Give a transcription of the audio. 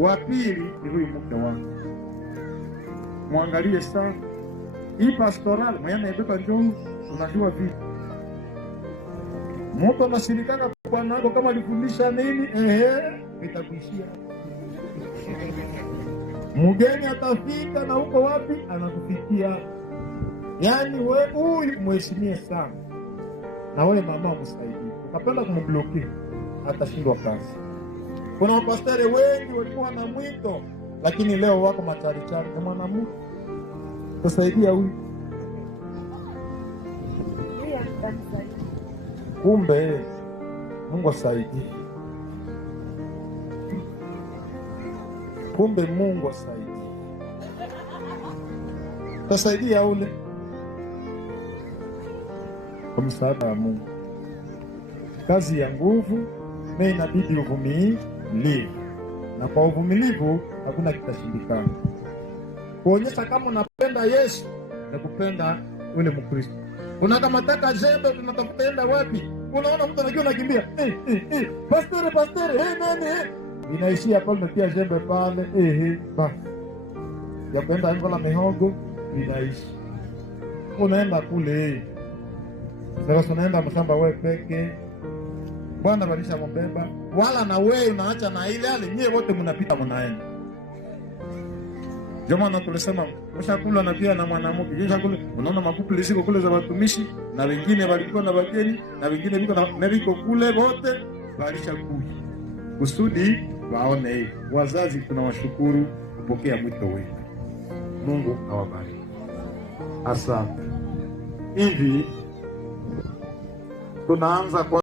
Wa pili ni huyu mke wako, mwangalie sana. Hii pastoral mwana ebeba njoo, unajua vipi? Mtu anashirikana kwa bwana wako kama alifundisha nini, itakuishia. Mgeni atafika na huko wapi anakufikia. Yaani wewe huyu mheshimie sana. Na wewe mama msaidie. Ukapenda kumblock atashindwa kazi. Kuna wapastari wengi walikuwa na mwito lakini leo wako macharichari na mwanamke. Tusaidia huyu. Kumbe Mungu asaidie. Kumbe Mungu asaidie. Tusaidia ule. Kwa msaada wa Mungu. Kazi ya nguvu na inabidi uvumilivu. Na kwa uvumilivu hakuna kitashindikana. Kuonyesha kama unapenda Yesu na kupenda ule Mkristo. Unakamataka jembe tunatafutenda wapi? Unaona mtu anakiwa anakimbia. Pastor, nani? Inaishia pale pia jembe pale. Ba. Ya kwenda ngola mihogo inaishi. Unaenda kule. Sasa unaenda mshamba wewe peke. Bwana balisha mbeba. Wala na wewe unaacha na ile nyewe wote mnapita mnaenda. Jamani tulisema mshakula na pia na mwanamke. Kisha kule unaona makupu ziko kule za watumishi na wengine walikuwa na wageni na wengine biko kule wote walishakuja. Kusudi waone hivi. Wazazi tunawashukuru kupokea mwito wetu. Mungu awabariki. Asante. Hivi tunaanza kwa